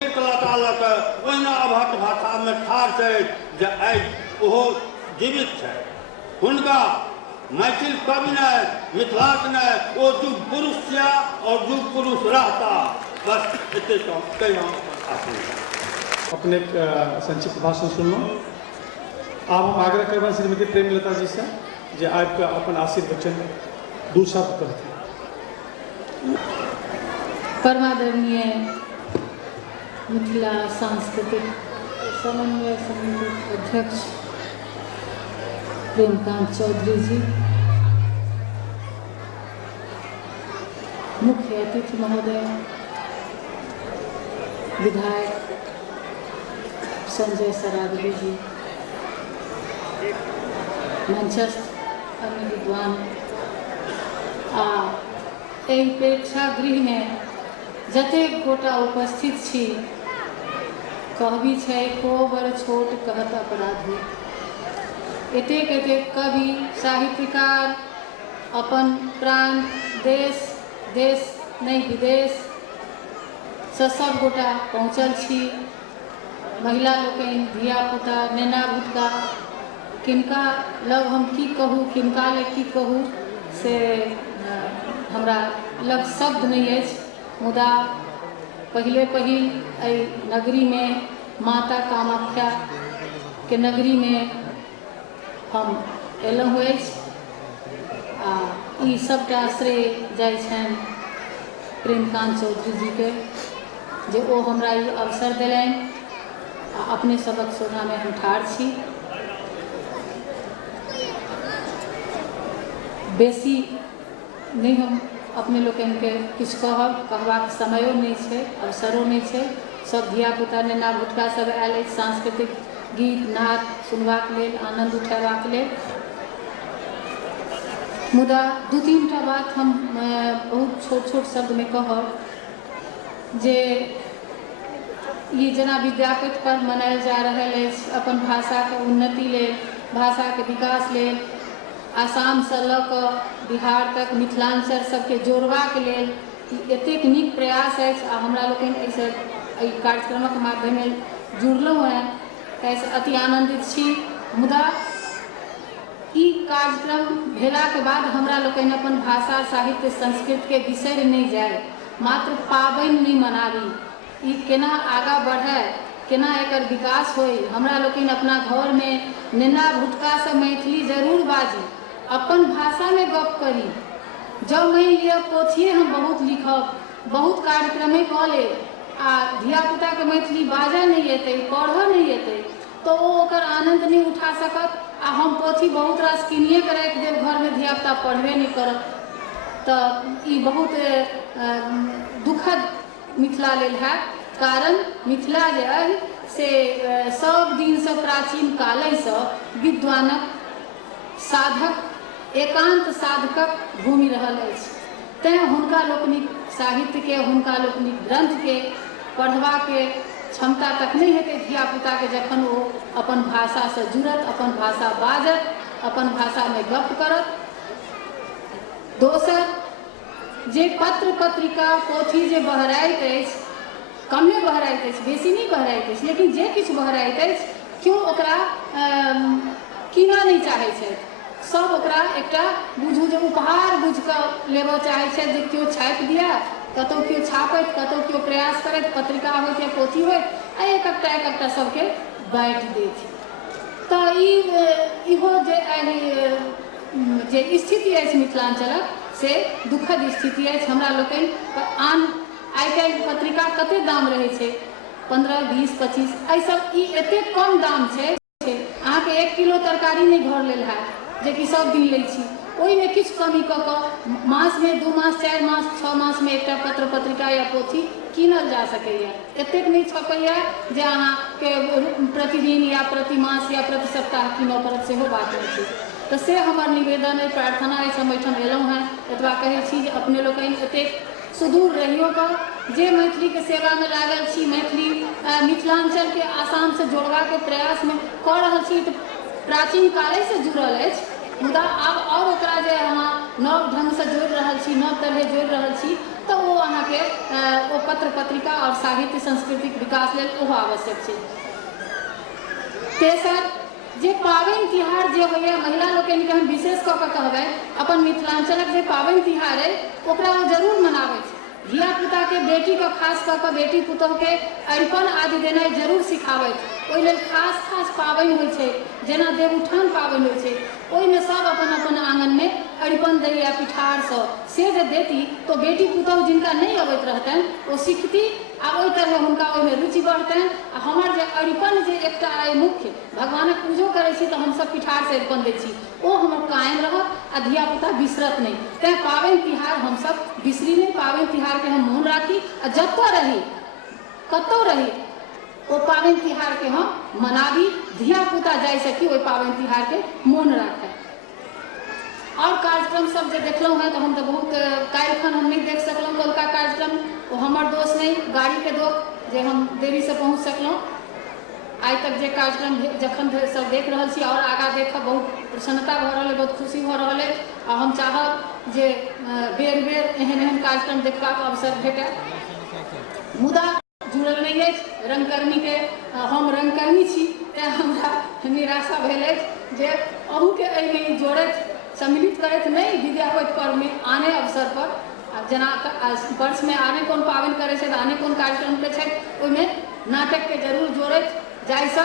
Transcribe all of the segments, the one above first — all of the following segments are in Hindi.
कलाकार ओहिना अभट भाषामे ठाढ़ छथि जे आइ ओहो जीवित छथि। हुनका मैथिल कवि नहि, मिथिलाक नहि, ओ युग पुरुष छिया और युग पुरुष रहता। बस एते कही हम अपने संक्षिप्त भाषण सुनलहुँ। आब हम आग्रह करबनि श्रीमती प्रेमलता जी से जे आबि कऽ अपन आशीर्वचन दू शब्द कहथिन। परमादरणीय मिथिला सांस्कृतिक समन्वय समिति अध्यक्ष प्रेमकांत चौधरी जी, मुख्य अतिथि महोदय विधायक संजय सरावगी जी, मंचस्थ अन्य विद्वान एहि प्रेक्षागृह में जतेक गोटा उपस्थित छी, कहबी छै को बड़ छोट कहत अपराधी। एतेक एतेक कवि साहित्यकार अपन प्राण देश नहीं विदेश से सब गोटा पहुँचल छी। महिला लोकनि, धिया पुता, नेना भुटका, किनका लग हम की कहूँ, किनका ले की कहूँ से हमरा लग शब्द नहीं अछि। मुदा पहले पहिल एहि नगरी में माता कामाख्या के नगरी में हम एलहुँ अछि आ ई सबटा श्रेय जाइ छनि प्रेमकांत चौधरी जी के जे ओ हमरा ई अवसर देलनि आ अपने सबक सोझा में हम ठाढ़ छी। बेसी नहीं हम अपने लोकन के किछ कहबाक समयो नहीं छै, अवसरो नहीं छै। सब धिया पुता नेना भुटका सब आयल अछि सांस्कृतिक गीत नाद सुनबाक लेल, आनंद उठेबाक लेल। मुदा दू तीन टा बात हम बहुत छोट छोट शब्द में कहब जे ये जना विद्यापति पर्व मनायल जा रहल अछि अपन भाषा के उन्नति लेल, भाषा के विकास लेल, आसाम से लऽ कऽ बिहार तक मिथिलांचल सबके जोड़बाक लेल एतेक नीक प्रयास अछि आ हमरा लोकनि एहिसँ एहि कार्यक्रमक माध्यमे जुड़लहुँ हैं, एहिसँ अति आनंदित छी। मुदा ई कार्यक्रम भेला के बाद हमरा लोकनि अपन भाषा साहित्य संस्कृति के बिसरि नहीं जाय, मात्र पाबनि नहीं मनाबी। ई केना आगा बढ़े, केना एकर विकास होय, हमरा लोकनि अपना घर में नेना भुटका से मैथिली जरूर बाजी, अपन भाषा में गप करी। जब मानि लिअ पोथिए हम बहुत लिखब, बहुत कार्यक्रमे कऽ लेब आ धियापुता के मैथिली बाजऽ नहीं एतै, पढ़ऽ नहीं एतै तो ओ ओकर आनंद नहीं उठा सकत आ हम पोथी बहुत रास किनिए के राखि देब घर में, धियापुता पढ़बे नहीं करत। तो ई बहुत दुखद मिथिला लेल है। कारण मिथिला जे अइ से सब दिन से प्राचीन काले से विद्वानक, साधक, एकांत साधकक भूमि रहल अछि। तेँ हुनका लोकनिक साहित्य के, हुनका लोकनिक ग्रंथ के पढ़वा के क्षमता तक नहीं हेतै धियापुता के जखन ओ अपन भाषा से जुड़त, अपन भाषा बाजत, अपन भाषा में गप करत। दोसर जे पत्र पत्रिका पोथी जे बहराइत अछि, कमे बहराइत अछि, बेसी नहीं बहराइत अछि, लेकिन जे किछु बहराइत अछि क्यों ओकरा कीना नहीं चाहै छथि। सब ओकरा एकटा बुझू जे उपहार बुझ कऽ लेबऽ चाहै छथि जे केओ छापि दिया, कतौ केओ छापैत, कतौ केओ प्रयास करैत, पत्रिका होइत या पोथी होइत आ एक एकटा सबके बाँटि देत। तो इहो जे स्थिति अछि मिथिलांचलक से दुखद स्थिति अछि। हमरा लोकनि आन आइ काल्हि पत्रिका कते दाम रहै छै, 15, 20, 25, एहि सब ई एते कम दाम छै अहाँके 1 किलो तरकारी नहीं घर लेल है जे कि सब दिन लै छी। ओहिमे किछु कमी कऽ कऽ मास में 2 मास 4 मास 6 मास में एकटा पत्र पत्रिका या पोथी कीनल जा सकैए। एतेक नहीं छपैए जे अहाँके प्रतिदिन या प्रति मास या प्रति सप्ताह कीनऽ पड़त, सेहो बात नहीं छै। तो से हमर निवेदन है, प्रार्थना है, हम एहिठाम एलहुँ हैं एतबा कहै छी जे अपने लोकनि एतेक सुदूर रहियो कऽ जे मैथिली के सेवा में लागल छी, मैथिली मिथिलांचल के आसाम से जोड़वा के प्रयास में कऽ रहल छी, तो प्राचीन काले से जुड़ल अछि। मुदा आब और ओकरा जे अहाँ नव ढंग से जोड़ि रहल छी, नव तरहे जोड़ि रहल छी, तो वो अहाँ के वो पत्र पत्रिका और साहित्य सांस्कृतिक विकास लेल ओहो आवश्यक छै। तेसर जे पाबनि तिहार जे होइए महिला लोकनिके हम विशेष कऽ कऽ कहबै अपन मिथिलाञ्चलक जे पाबनि तिहार अइ ओकरा ओ जरूर मनाबै छै। धिया पुताके बेटीके खास कऽ कऽ बेटी पुतहुके अरिपन आदि देनाइ जरूर सिखाबै छै। ओहि लेल खास खास पाबनि होइ छै, जेना देवउठान पाबनि होइ छै, ओहिमे सब अपन अपन आँगनमे अरिपन दैए पिठारसँ। से जे देती तो बेटी पुतहु जिनका नहि अबैत रहतनि ओ सिखती आ ओहि तरह हुनका ओहिमे रुचि बढ़तनि। आ हमर जे अरिपन जे एकटा अइ मुख्य भगवानक पूजो करै छी तऽ हमसब पिठारसँ अरिपन दै छी, ओ हमर कायम रहत आ धियापुता बिसरत नहीं। तैँ पाबनि तिहार हमसब बिसरी नहीं, पाबनि तिहारके हम मोन राखी आ जतऽ रही कतौ रही ओ पाबनि तिहारके हम मनाबी, धियापुता जाइ सकी ओहि पाबनि तिहारके मोन राखै। और कार्यक्रम सब जे देखलहुँ हैं तो हम तो बहुत काल्हिखन हम नहीं देख सकलहुँ कौलका कार्यक्रम, वो हमर दोष नहीं, गाड़ी के दोष जे हम देरी से पहुँच सकलहुँ। आइ तक जे कार्यक्रम जखन सब देख रहल छी और आगाँ देखब बहुत प्रसन्नता भऽ रहल है, बहुत खुशी भऽ रहल है। आ हम चाहब जे बेर बेर एहन एहन कार्यक्रम देखबाक अवसर भेटै। मुदा जुड़ल नहीं अछि रंगकर्मीके, हम रंगकर्मी छी तेँ हमरा निराशा भेल अछि जे अहूँके एहिमे जोड़ैत सम्मिलित करैत नहीं विद्यापति पर्व में आने अवसर पर जेना वर्ष में आने कौन पाबनि करे छै, आने कौन कार्यक्रम के छै, ओहिमे नाटक के जरूर जोड़ैत जाहिसँ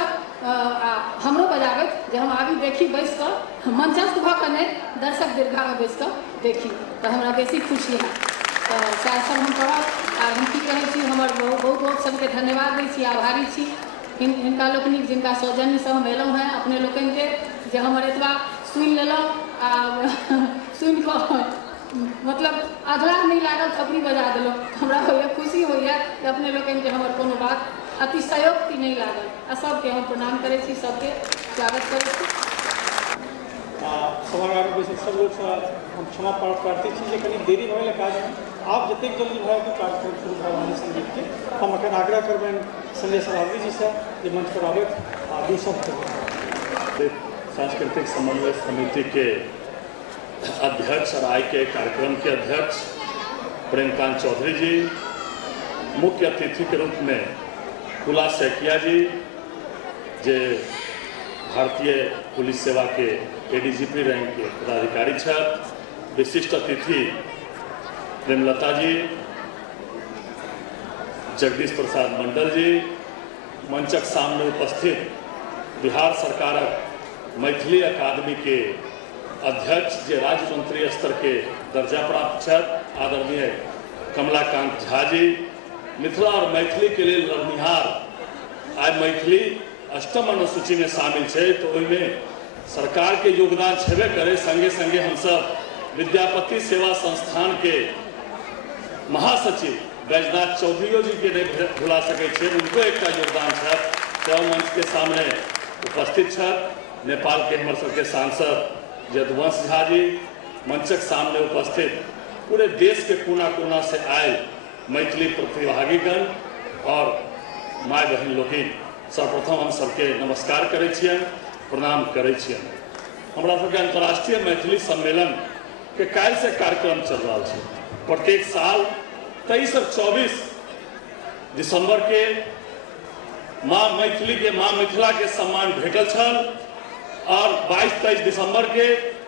हमरो बजाबैत जे हम आबी देखी बैस कऽ मंचस्थ भऽ कऽ नहीं दर्शक दीर्घा में बैस कऽ देखी तो हमरा बेसी खुशी है। तो सएह सब हम कहब। आ हम की कहै छी, हमर बहुत बहुत सबके धन्यवाद दै छी, आभारी छी हिनका लोकनिक जिनका सौजन्यसँ हम एलहुँ हैं अपने लोकनिके जे हमर एतबा सुनि लेलहुँ आ सुनि कऽ मतलब अधला नहीं लागल थपड़ी बजा देलहुँ। हमरा होइए खुशी होइए कि अपने लोकनिके हमर कोनो बात अतिशयोक्ति नहीं लागल। आ सबके हम प्रणाम करै छी, सबके स्वागत करै छी। सभागार में बैसल सब लोग हम क्षमा प्रार्थी छी जे कनी देरी भऽ गेल काज में। आप जतेक जल्दी भऽ गेल कार्यक्रम शुरू भऽ संगीत के हम अखन आग्रह करबनि संजय सरावगी जी से जे मंच पर आबैत आ दू शब्द सांस्कृतिक समन्वय समिति के अध्यक्ष और आज के कार्यक्रम के अध्यक्ष प्रेमकांत चौधरी जी, मुख्य अतिथि के रूप में कुला सैकिया जी जे भारतीय पुलिस सेवा के एडीजीपी रैंक के पदाधिकारी छथि, विशिष्ट अतिथि प्रेमलता जी, जगदीश प्रसाद मंडल जी, मंचक सामने उपस्थित बिहार सरकारक मैथिली अकादमी के अध्यक्ष जे राज्य मंत्री स्तर के दर्जा प्राप्त छथि आदरणीय कमलाकांत झा जी, मिथिला और मैथिली के लिए लड़निहार आज मैथिली अष्टम अनुसूची में शामिल है तो उसमें सरकार के योगदान छेबे करे। संगे संगे हम सब विद्यापति सेवा संस्थान के महासचिव बैजनाथ चौधरी जी के नहीं भुला सके छे, उनको एक योगदान है तो मंच के सामने उपस्थित है। नेपाल के हमर सबके सांसद यदुवंश झा जी, मंचक सामने उपस्थित पूरे देश के कोना कोना से आए मैथिली प्रतिभागीगण और माय बहन लोकिन, सर्वप्रथम हम सबके नमस्कार करै छियनि, प्रणाम करै छियनि। हमरा सबके अंतर्राष्ट्रीय मैथिली सम्मेलन के काल्हि से कार्यक्रम चल रहा है। प्रत्येक साल 23 और 24 दिसंबर के माँ मैथिली के माँ मिथिला के सम्मान भेटल छल और 22-23 दिसंबर के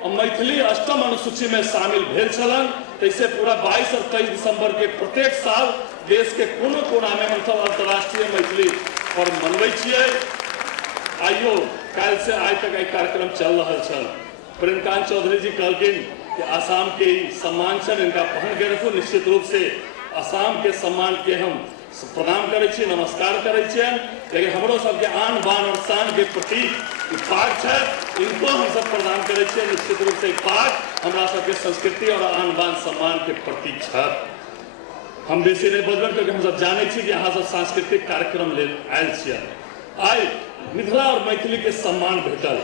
मैथिली अष्टम अनुसूची में शामिल भेल छलन। तैसे पूरा 22 और 23 दिसंबर के प्रत्येक साल देश के कोनो कोना में हम सब अंतर्राष्ट्रीय मैथिली पर्व मनबै छियै। आइयो काल से आज तक एक कार्यक्रम चल रहा छल। प्रेमकांत चौधरी जी कहलकिन कि आसाम के सम्मान छन, इनका पहन के रखो। निश्चित रूप से आसाम के सम्मान के हम प्रणाम करै छी, नमस्कार करै छियनि, लेकिन हमरो सबके आन बान और शान के प्रतीक पाग है, इनको हम सब प्रदान करै छियै। निश्चित रूप से पाग हमरा सबके संस्कृति और आन बान सम्मान के प्रतीक है। हम बेसी नहीं बजबन क्योंकि हम सब जानै छी कि अहाँ सब सांस्कृतिक कार्यक्रम ले आयल छियनि। आइ मिथिला और मैथिली के सम्मान भेटल,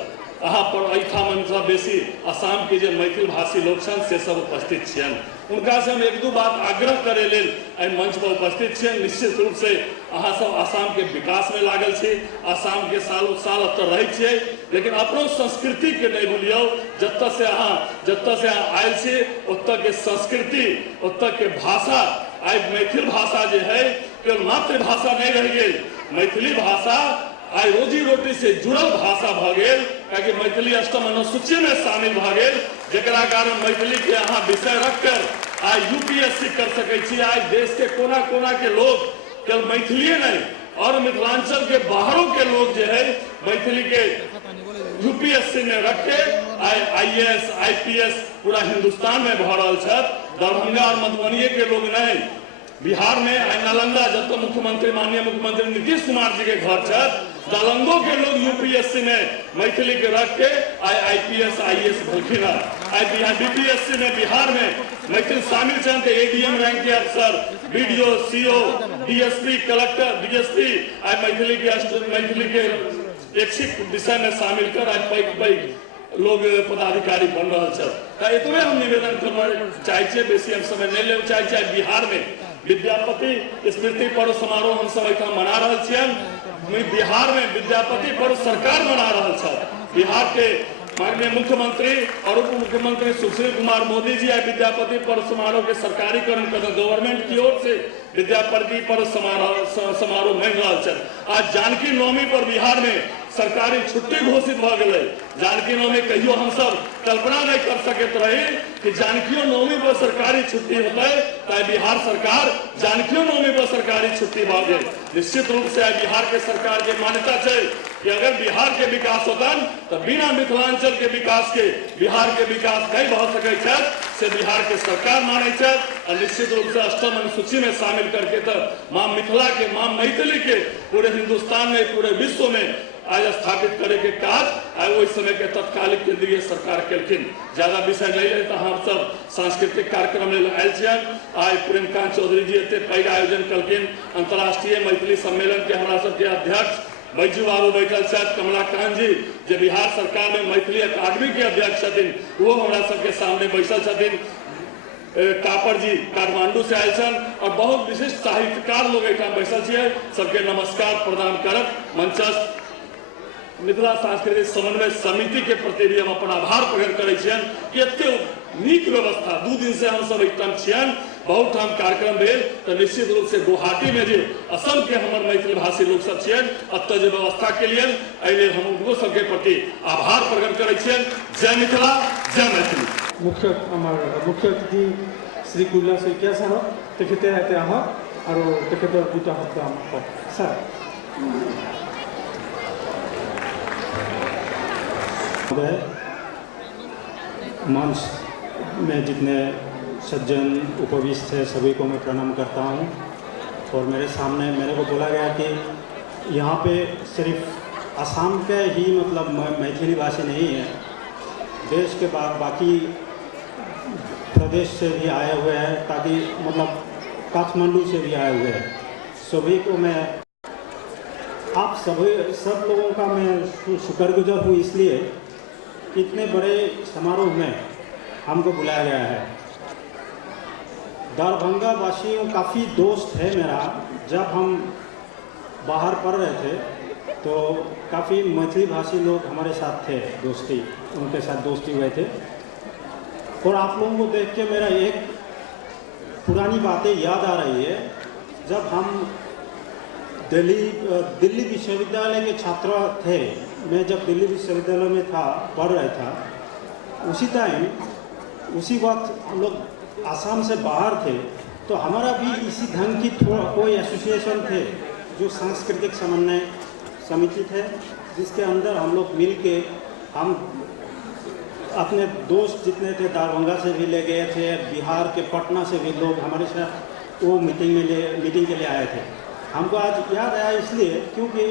अहाँ पर एहिठाम बेसी आसाम के जो मैथिल भाषी लोग छन से सब उपस्थित छियनि। उनका से हम एक दो बात आग्रह करे लेल एहि मंच पर उपस्थित छियनि। निश्चित रूप से अहाँ सब आसाम के विकास में लागल छी, आसाम के सालों साल अत रहे छियै, लेकिन अपनो संस्कृति के नहीं भूलियो। जतऽ से अहाँ आयल छी ओतऽ के संस्कृति, ओतऽ के भाषा आई मैथिल भाषा जो है केवल मातृभाषा नहीं रह गई, मैथिली भाषा आई रोजी रोटी से जुड़ल भाषा भ गेल, कि मैथिली अष्टम अनुसूची में शामिल भ गेल, जेकरा कारण मैथिली के अहाँ विषय रखकर आई यूपीएससी कर सकै छी। आई देश के कोना कोना के लोग केवल मैथिली नहीं और मिथिलांचल के बाहरों के लोग जो है मैथिली के यूपीएससी में रख के आईएएस आईपीएस पूरा हिंदुस्तान में भ रहल छथि। दरभंगा और मधुबनी के लोग नहीं, बिहार में नालंदा जब मुख्यमंत्री माननीय मुख्यमंत्री नीतीश कुमार जी के घर छथि, नालंदो के लोग यूपीएससी में मैथिली के रख के आईपीएस आईएएस भलखिन। बीपीएससी में बिहार में मैथिली शामिल छन तो एडीएम रैंक के अफसर, BDO, CO, DSP, collector, DSP Maithili के ऐच्छिक विषय में शामिल कर आज पैघ लोग पदाधिकारी बन रहा है। इतने हम निवेदन करना चाहिए, बेसी हम समय नहीं ले चाहिए। बिहार में विद्यापति स्मृति पर्व समारोह हम सब एठाम मना रहे छियनि। बिहार में विद्यापति पर्व सरकार मना रहा है। बिहार के माननीय मुख्यमंत्री और उप मुख्यमंत्री सुशील कुमार मोदी जी आज विद्यापति पर्व समारोह के सरकारीकरण कर गवर्नमेंट की ओर से विद्यापति पर्व समारोह मन रहा है। आज जानकी नवमी पर बिहार में सरकारी छुट्टी घोषित भ गए। जानकी नवमी कहियो हम सब कल्पना नहीं कर सकते रहे कि जानकियों नवमी पर सरकारी छुट्टी होता है, तो बिहार सरकार जानकियों नवमी पर सरकारी छुट्टी भ गई। निश्चित रूप से बिहार के सरकार के मान्यता है कि अगर बिहार के विकास होता तो बिना मिथिलांचल के विकास के बिहार के विकास नहीं भ सके से बिहार के सरकार माने छे। और निश्चित रूप से अष्टम अनुसूची में शामिल करके तो मां मिथिला के मां मैथिली के पूरे हिंदुस्तान में पूरे विश्व में आज स्थापित करे के काज आज वही समय के तत्कालिक केंद्रीय सरकार केलखिन। ज्यादा विषय नहीं है तो हम सब सांस्कृतिक कार्यक्रम ले आयल छियन। आज प्रेमकांत चौधरी जी एते पैघ आयोजन कलखिन। अंतर्राष्ट्रीय मैथिली सम्मेलन के हमरा सबके अध्यक्ष बैजू बाबू बैठल छथि, कमलाकांत जी जे बिहार सरकार में मैथिली अकादमी के अध्यक्ष छथिन वो हमरा सबके सामने बैठल छथिन। कापर जी काठमांडू से आयल छन और बहुत विशिष्ट साहित्यकार लोग एठाम बैठल छियै। सबके नमस्कार प्रदान करत मंचस्थ मिथिला सांस्कृतिक समन्वय समिति के प्रति भी हम अपन आभार प्रकट करे छियन कि एते नीक व्यवस्था 2 दिन से हम सब एकठाम छियन। बहुत हम कार्यक्रम भेल तो निश्चित रूप से गुवाहाटी में जो असम के हमर मैथिली भाषी लोग सब छियन अत जो व्यवस्था के लिए अइले हम उनको सबके प्रति आभार प्रकट करे छियन। जय मिथिला, जय मैथिली। मुख्य अतिथि श्री कुल्ला शइकिया साहब तेखते आते आहा और तेखतर दुटा हफ्ता सर मंच में जितने सज्जन उपविष्ट है सभी को मैं प्रणाम करता हूं। और मेरे सामने मेरे को बोला गया कि यहाँ पे सिर्फ असम के ही मतलब मैथिली भाषी नहीं है, देश के बाकी प्रदेश से भी आए हुए हैं, ताकि मतलब काठमांडू से भी आए हुए हैं। सभी को मैं सब लोगों का मैं शुक्रगुजार हूँ इसलिए इतने बड़े समारोह में हमको बुलाया गया है। दरभंगा वासियों काफ़ी दोस्त है मेरा। जब हम बाहर पढ़ रहे थे तो काफ़ी मैथिली भाषी लोग हमारे साथ थे, दोस्ती उनके साथ दोस्ती हुए थे। और आप लोगों को देख के मेरा एक पुरानी बातें याद आ रही है। जब हम दिल्ली विश्वविद्यालय के छात्र थे, मैं जब दिल्ली विश्वविद्यालय में था पढ़ रहा था, उसी वक्त हम लोग आसाम से बाहर थे तो हमारा भी इसी ढंग की कोई एसोसिएशन थे जो सांस्कृतिक समन्वय समिति थे, जिसके अंदर हम लोग मिल के हम अपने दोस्त जितने थे दरभंगा से भी ले गए थे, बिहार के पटना से भी लोग हमारे साथ वो मीटिंग के लिए आए थे। हमको आज याद आया इसलिए क्योंकि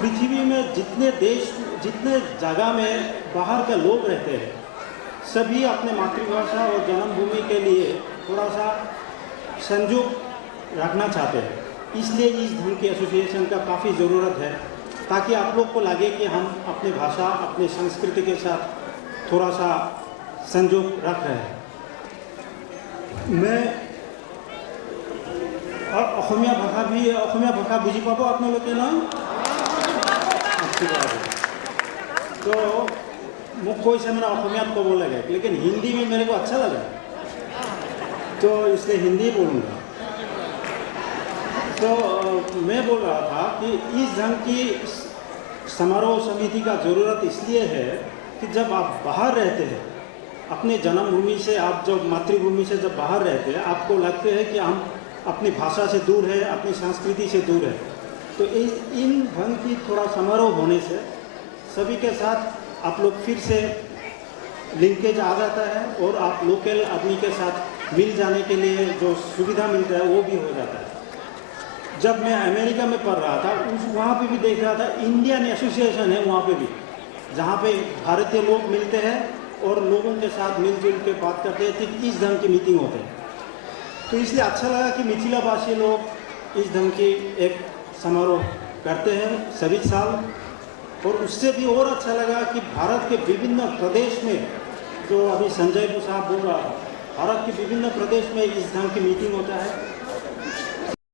पृथ्वी में जितने जगह में बाहर के लोग रहते हैं सभी अपने मातृभाषा और जन्मभूमि के लिए थोड़ा सा संजोग रखना चाहते हैं। इसलिए इस ढंग की एसोसिएशन का काफ़ी ज़रूरत है, ताकि आप लोग को लगे कि हम अपनी भाषा अपनी संस्कृति के साथ थोड़ा सा संजोग रख रहे हैं। मैं অসমীয়া ভাষা বুঝি পাব আপোনালোকে নহয়? तो मुझ कोई से मेरा অসমীয়াত ক'ব लगे, लेकिन हिंदी में मेरे को अच्छा लगा। तो इसलिए हिंदी बोलूँगा। तो मैं बोल रहा था कि इस ढंग की समारोह समिति का ज़रूरत इसलिए है कि जब आप बाहर रहते हैं, अपने जन्मभूमि से, आप जब मातृभूमि से जब बाहर रहते हैं, आपको लगते हैं कि हम अपनी भाषा से दूर है, अपनी संस्कृति से दूर है। तो इन ढंग की थोड़ा समारोह होने से सभी के साथ आप लोग फिर से लिंकेज आ जाता है और आप लोकल आदमी के साथ मिल जाने के लिए जो सुविधा मिलता है वो भी हो जाता है। जब मैं अमेरिका में पढ़ रहा था, वहाँ पे भी देख रहा था इंडियन एसोसिएशन है वहाँ पे भी, जहाँ पे भारतीय लोग मिलते हैं और लोगों के साथ मिलजुल के बात करते हैं। ठीक इस ढंग की मीटिंग होते हैं। तो इसलिए अच्छा लगा कि मिथिलाभाषी लोग इस ढंग की एक समारोह करते हैं सभी साल। और उससे भी और अच्छा लगा कि भारत के विभिन्न प्रदेश में, जो अभी संजय साहब बोल रहा था, भारत के विभिन्न प्रदेश में इस ढंग की मीटिंग होता है।